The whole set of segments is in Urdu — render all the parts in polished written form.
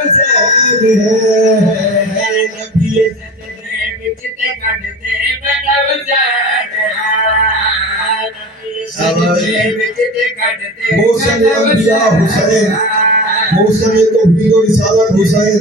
حسین ہے نبی سجدے وچ تے کڈتے بیٹا حسین ہے سجدے وچ تے کڈتے موسم انبیاء حسین، موسم توحید و رسالت حسین.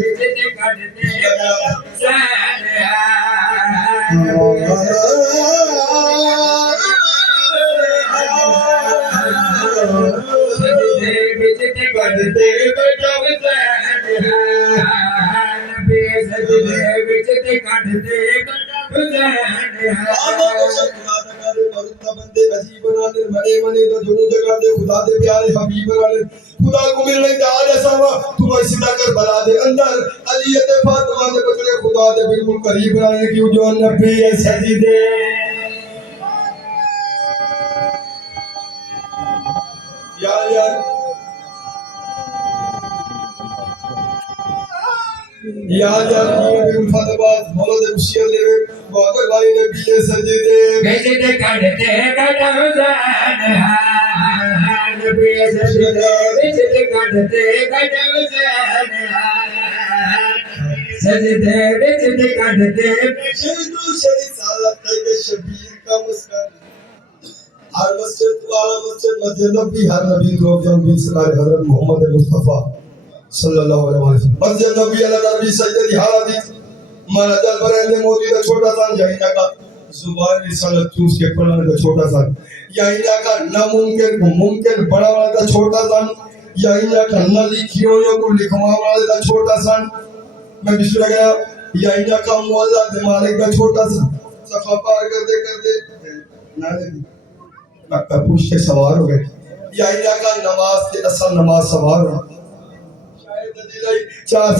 خدا دے پیارے حبیب والے خدا کو مل نہیں دا ایسا وا تو ایسی نہ کر بلا دے اندر علی تے فاطمہ دے بچڑے خدا دے بالکل قریب رہے کیوں جو نبی ہے سجدے یا فاطمہ مولود مشیر لے بہت بھائی نبی ہے سجدے سجدے کڈتے بیٹا حسین ہے نبی سجدے وچ کڈتے بیٹا حسین ہے سجدے وچ کڈتے شہید رسالت کے شبیر کا مسکن ہر مسجد والا مسجد مسجد نبی ہر نبی کو افضل بھی سرکار حضرت محمد مصطفیٰ صلی اللہ علیہ وسلم مسجد نبی اللہ نبی سجدے دی حالت مانا جل برہندے موجود ہے چھوٹا سا یہاں کا زبان رسالت چوس کے پڑھانے کا چھوٹا سا یہاں کا ناممکن کو ممکن بڑا والا کا چھوٹا سا یہاں کا نہ لکھیوں کو لکھوا والا کا چھوٹا سا میں بشرا گیا یہاں کا مولا دماغ کا چھوٹا سا صفحہ پار کرتے نہ پوچھ کے سوار ہو گئے یہاں کا نماز کے اصل نماز سوار ہو شاید دلائی چار